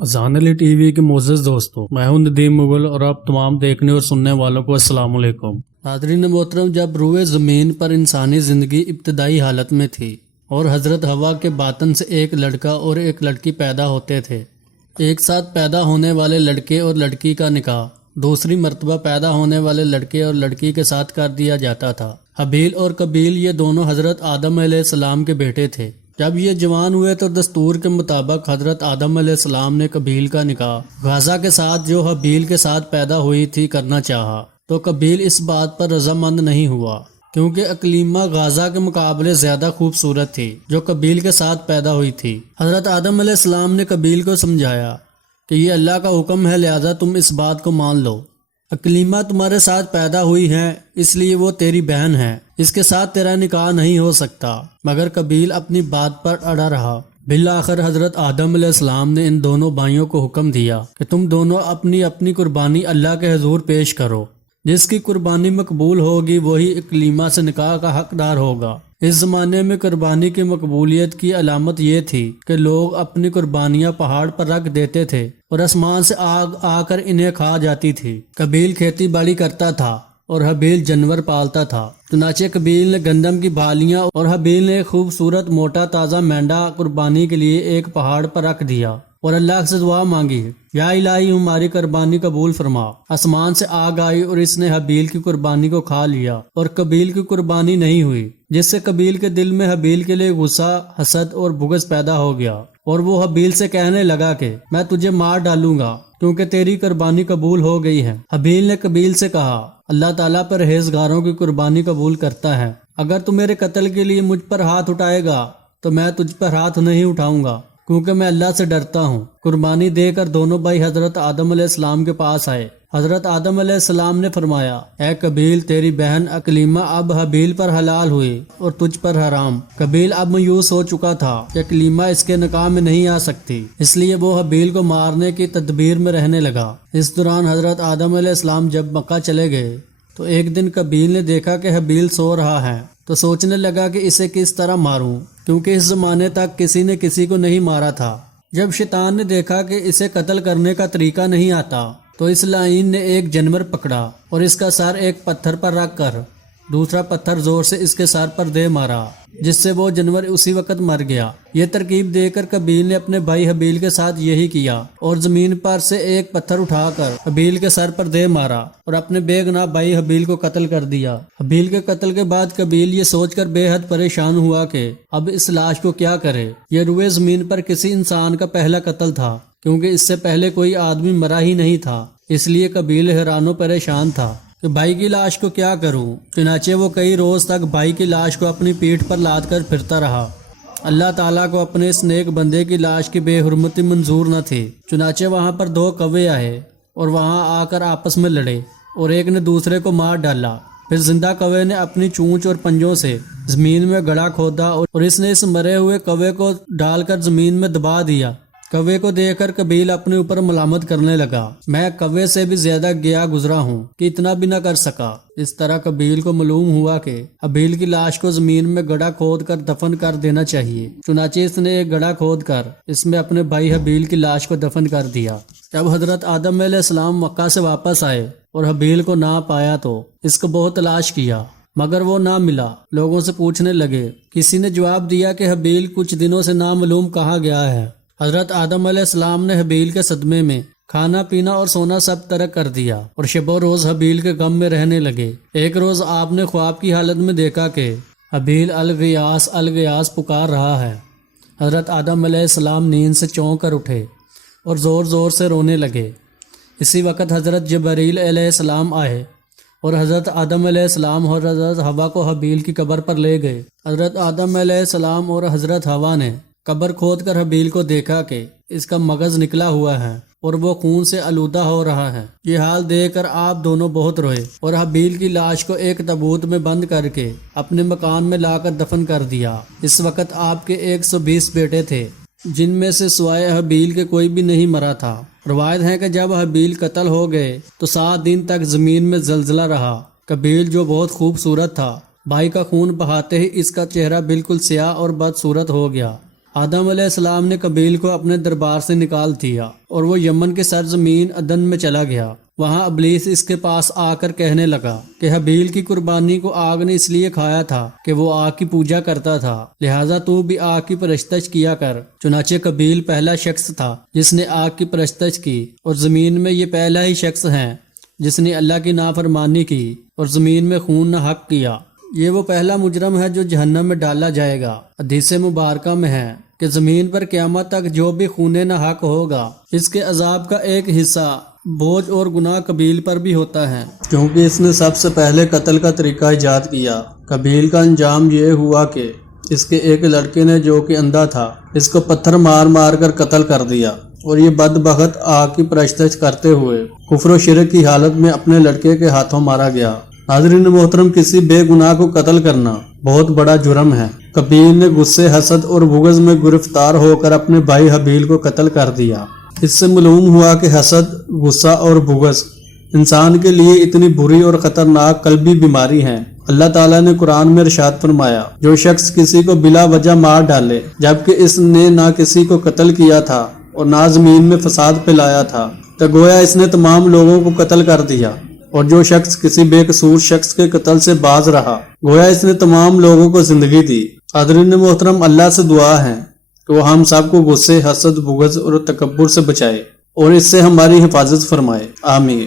اذان علی T V کے معزز دوستوں، میں ہوں ندیم مغل اور آپ تمام دیکھنے اور سننے والوں کو السلام علیکم۔ ناظرین محترم، جب روئے زمین پر انسانی زندگی ابتدائی حالت میں تھی اور حضرت حوا کے باطن سے ایک لڑکا اور ایک لڑکی پیدا ہوتے تھے، ایک ساتھ پیدا ہونے والے لڑکے اور لڑکی کا نکاح دوسری مرتبہ پیدا ہونے والے لڑکے اور لڑکی کے ساتھ کر دیا جاتا تھا۔ حابیل اور قابیل یہ دونوں حضرت آدم علیہ السلام کے بیٹے تھے۔ جب یہ جوان ہوئے تو دستور کے مطابق حضرت آدم علیہ السلام نے قابیل کا نکاح غازہ کے ساتھ جو حابیل کے ساتھ پیدا ہوئی تھی کرنا چاہا، تو قابیل اس بات پر رضامند نہیں ہوا، کیونکہ اقلیمہ غازہ کے مقابلے زیادہ خوبصورت تھی جو قابیل کے ساتھ پیدا ہوئی تھی۔ حضرت آدم علیہ السلام نے قابیل کو سمجھایا کہ یہ اللہ کا حکم ہے، لہذا تم اس بات کو مان لو۔ اقلیمہ تمہارے ساتھ پیدا ہوئی ہے، اس لیے وہ تیری بہن ہے، اس کے ساتھ تیرا نکاح نہیں ہو سکتا، مگر قابیل اپنی بات پر اڑا رہا۔ بالآخر حضرت آدم علیہ السلام نے ان دونوں بھائیوں کو حکم دیا کہ تم دونوں اپنی اپنی قربانی اللہ کے حضور پیش کرو، جس کی قربانی مقبول ہوگی وہی اقلیمہ سے نکاح کا حقدار ہوگا۔ اس زمانے میں قربانی کی مقبولیت کی علامت یہ تھی کہ لوگ اپنی قربانیاں پہاڑ پر رکھ دیتے تھے اور آسمان سے آگ آ کر انہیں کھا جاتی تھی۔ قابیل کھیتی باڑی کرتا تھا اور حابیل جانور پالتا تھا، چنانچہ قابیل نے گندم کی بھالیاں اور حابیل نے ایک خوبصورت موٹا تازہ مینڈا قربانی کے لیے ایک پہاڑ پر رکھ دیا اور اللہ سے دعا مانگی، یا الہی ہماری قربانی قبول فرما۔ آسمان سے آگ آئی اور اس نے حابیل کی قربانی کو کھا لیا اور قابیل کی قربانی نہیں ہوئی، جس سے قابیل کے دل میں حابیل کے لیے غصہ، حسد اور بغض پیدا ہو گیا، اور وہ حابیل سے کہنے لگا کہ میں تجھے مار ڈالوں گا کیونکہ تیری قربانی قبول ہو گئی ہے۔ حابیل نے قابیل سے کہا، اللہ تعالیٰ پرہیزگاروں کی قربانی قبول کرتا ہے، اگر تو میرے قتل کے لیے مجھ پر ہاتھ اٹھائے گا تو میں تجھ پر ہاتھ نہیں اٹھاؤں گا، کیونکہ میں اللہ سے ڈرتا ہوں۔ قربانی دے کر دونوں بھائی حضرت آدم علیہ السلام کے پاس آئے۔ حضرت آدم علیہ السلام نے فرمایا، اے قابیل، تیری بہن اقلیمہ اب حابیل پر حلال ہوئی اور تجھ پر حرام۔ قابیل اب مایوس ہو چکا تھا کہ اقلیمہ اس کے نکاح میں نہیں آ سکتی، اس لیے وہ حابیل کو مارنے کی تدبیر میں رہنے لگا۔ اس دوران حضرت آدم علیہ السلام جب مکہ چلے گئے تو ایک دن قابیل نے دیکھا کہ حابیل سو رہا ہے، تو سوچنے لگا کہ اسے کس طرح ماروں، کیونکہ اس زمانے تک کسی نے کسی کو نہیں مارا تھا۔ جب شیطان نے دیکھا کہ اسے قتل کرنے کا طریقہ نہیں آتا تو اس لعین نے ایک جانور پکڑا اور اس کا سر ایک پتھر پر رکھ کر دوسرا پتھر زور سے اس کے سر پر دے مارا، جس سے وہ جانور اسی وقت مر گیا۔ یہ ترکیب دے کر قابیل نے اپنے بھائی حابیل کے ساتھ یہی کیا اور زمین پر سے ایک پتھر اٹھا کر حابیل کے سر پر دے مارا اور اپنے بے گناہ بھائی حابیل کو قتل کر دیا۔ حابیل کے قتل کے بعد قابیل یہ سوچ کر بے حد پریشان ہوا کہ اب اس لاش کو کیا کرے۔ یہ روئے زمین پر کسی انسان کا پہلا قتل تھا، کیونکہ اس سے پہلے کوئی آدمی مرا ہی نہیں تھا، اس لیے قابیل حیران و پریشان تھا کہ بھائی کی لاش کو کیا کروں۔ چنانچہ وہ کئی روز تک بھائی کی لاش کو اپنی پیٹھ پر لاد کر پھرتا رہا۔ اللہ تعالیٰ کو اپنے اس نیک بندے کی لاش کی بے حرمتی منظور نہ تھی، چنانچہ وہاں پر دو کوے آئے اور وہاں آ کر آپس میں لڑے اور ایک نے دوسرے کو مار ڈالا۔ پھر زندہ کوے نے اپنی چونچ اور پنجوں سے زمین میں گڑھا کھودا اور اس نے اس مرے ہوئے کوے کو ڈال کر زمین میں دبا دیا۔ کوے کو دیکھ کر قابیل اپنے اوپر ملامت کرنے لگا، میں کوے سے بھی زیادہ گیا گزرا ہوں کہ اتنا بھی نہ کر سکا۔ اس طرح قابیل کو معلوم ہوا کہ حابیل کی لاش کو زمین میں گڑھا کھود کر دفن کر دینا چاہیے، چنانچہ اس نے ایک گڑھا کھود کر اس میں اپنے بھائی حابیل کی لاش کو دفن کر دیا۔ جب حضرت آدم علیہ السلام مکہ سے واپس آئے اور حابیل کو نہ پایا تو اس کو بہت تلاش کیا، مگر وہ نہ ملا۔ لوگوں سے پوچھنے لگے، کسی نے جواب دیا کہ حابیل کچھ دنوں سے نامعلوم کہاں گیا ہے۔ حضرت آدم علیہ السلام نے حابیل کے صدمے میں کھانا پینا اور سونا سب ترک کر دیا اور شب و روز حابیل کے غم میں رہنے لگے۔ ایک روز آپ نے خواب کی حالت میں دیکھا کہ حابیل الغیاث الغیاث پکار رہا ہے۔ حضرت آدم علیہ السلام نیند سے چونک کر اٹھے اور زور زور سے رونے لگے۔ اسی وقت حضرت جبرائیل علیہ السلام آئے اور حضرت آدم علیہ السلام اور حضرت حوا کو حابیل کی قبر پر لے گئے۔ حضرت آدم علیہ السلام اور حضرت حوا نے قبر کھود کر حابیل کو دیکھا کہ اس کا مغز نکلا ہوا ہے اور وہ خون سے آلودہ ہو رہا ہے۔ یہ حال دیکھ کر آپ دونوں بہت روئے اور حابیل کی لاش کو ایک تابوت میں بند کر کے اپنے مکان میں لا کر دفن کر دیا۔ اس وقت آپ کے 120 بیٹے تھے، جن میں سے سوائے حابیل کے کوئی بھی نہیں مرا تھا۔ روایت ہے کہ جب حابیل قتل ہو گئے تو 7 دن تک زمین میں زلزلہ رہا۔ قابیل جو بہت خوبصورت تھا، بھائی کا خون بہاتے ہی اس کا چہرہ بالکل سیاہ اور بدصورت ہو گیا۔ آدم علیہ السلام نے قابیل کو اپنے دربار سے نکال دیا اور وہ یمن کی سرزمین عدن میں چلا گیا۔ وہاں ابلیس اس کے پاس آ کر کہنے لگا کہ حابیل کی قربانی کو آگ نے اس لیے کھایا تھا کہ وہ آگ کی پوجا کرتا تھا، لہٰذا تو بھی آگ کی پرستش کیا کر۔ چنانچہ قابیل پہلا شخص تھا جس نے آگ کی پرستش کی، اور زمین میں یہ پہلا ہی شخص ہے جس نے اللہ کی نافرمانی کی اور زمین میں خون نہ حق کیا۔ یہ وہ پہلا مجرم ہے جو جہنم میں ڈالا جائے گا۔ حدیث مبارکہ میں ہے کہ زمین پر قیامت تک جو بھی خون نہ حق ہوگا، اس کے عذاب کا ایک حصہ بوجھ اور گناہ قابیل پر بھی ہوتا ہے، کیونکہ اس نے سب سے پہلے قتل کا طریقہ ایجاد کیا۔ قابیل کا انجام یہ ہوا کہ اس کے ایک لڑکے نے جو کہ اندھا تھا، اس کو پتھر مار مار کر قتل کر دیا، اور یہ بدبخت آگ کی پرستش کرتے ہوئے کفر و شرک کی حالت میں اپنے لڑکے کے ہاتھوں مارا گیا۔ ناظرین محترم، کسی بے گناہ کو قتل کرنا بہت بڑا جرم ہے۔ قابیل نے غصے، حسد اور بغض میں گرفتار ہو کر اپنے بھائی حابیل کو قتل کر دیا۔ اس سے معلوم ہوا کہ حسد، غصہ اور بغض انسان کے لیے اتنی بری اور خطرناک قلبی بیماری ہیں۔ اللہ تعالیٰ نے قرآن میں ارشاد فرمایا، جو شخص کسی کو بلا وجہ مار ڈالے جبکہ اس نے نہ کسی کو قتل کیا تھا اور نہ زمین میں فساد پھیلایا تھا، تو گویا اس نے تمام لوگوں کو قتل کر دیا۔ اور جو شخص کسی بے قصور شخص کے قتل سے باز رہا، گویا اس نے تمام لوگوں کو زندگی دی۔ حاضرین محترم، اللہ سے دعا ہے کہ وہ ہم سب کو غصے، حسد، بغض اور تکبر سے بچائے اور اس سے ہماری حفاظت فرمائے، آمین۔